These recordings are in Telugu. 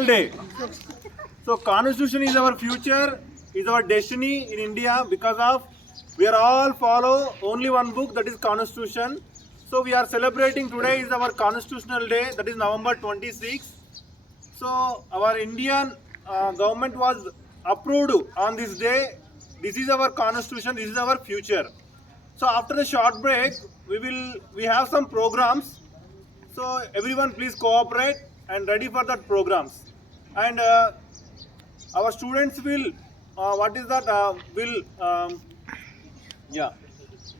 Constitutional Day. So Constitution is our future, is our destiny in India, because of we are all follow only one book, that is Constitution. So we are celebrating today is our Constitutional Day, that is November 26. So our Indian government was approved on this day. This is our Constitution, this is our future. So after the short break, we have some programs. So everyone please cooperate and ready for that programs. And our students will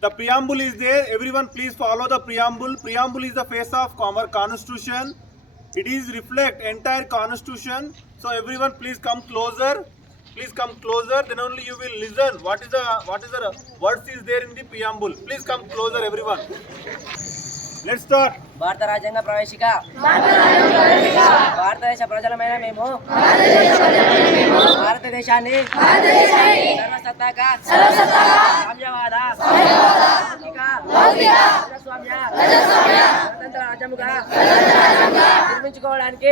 the preamble is there. Everyone please follow the preamble. Preamble is the face of our constitution. It is reflect entire constitution. So everyone please come closer. Please come closer. Then only you will listen. What is the words is there in the preamble. Please come closer, everyone. Let's start. భారత రాజ్యాంగ ప్రవేశిక భారతదేశ ప్రజలమైన మేము భారతదేశాన్ని సర్వసత్తాక సామ్యవాద ప్రజాస్వామ్య స్వతంత్ర రాజ్యముగా నిర్మించుకోవడానికి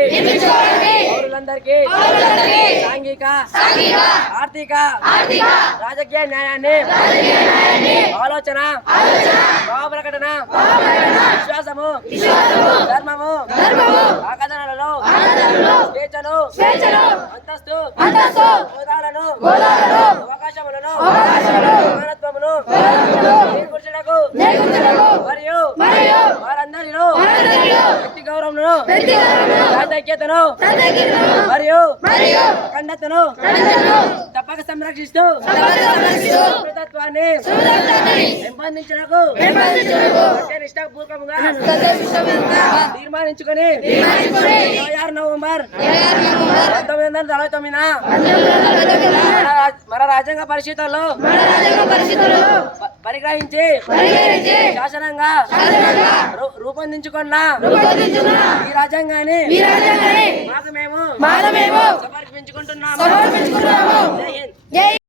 పౌరులందరికీ సాంఘిక ఆర్థిక రాజకీయ న్యాయాన్ని ఆలోచన భావ ప్రకటన విశ్వాసము ధర్మము ఆకదనలలో స్వేచ్ఛను అంతస్తు హోదాలను అవకాశములను సమానత్వమును చేకూర్చుటకు మరియు వారందరిలో వ్యక్తి గౌరవమును ఐక్యతను మరియు అఖండతను తప్పక సంరక్షిస్తూ ప్రభుత్వాన్ని పెంపొందించుటకు నిష్ఠాపూర్వకంగా తీర్మానించుకొని 26 నవంబర్ 1949 మన రాజ్యాంగ పరిషత్తులో పరిగ్రహించి శాసనంగా రూపొందించుకున్న ఈ రాజ్యాంగాన్ని మాకు మేము సమర్పించుకుంటున్నాము. జై హింద్.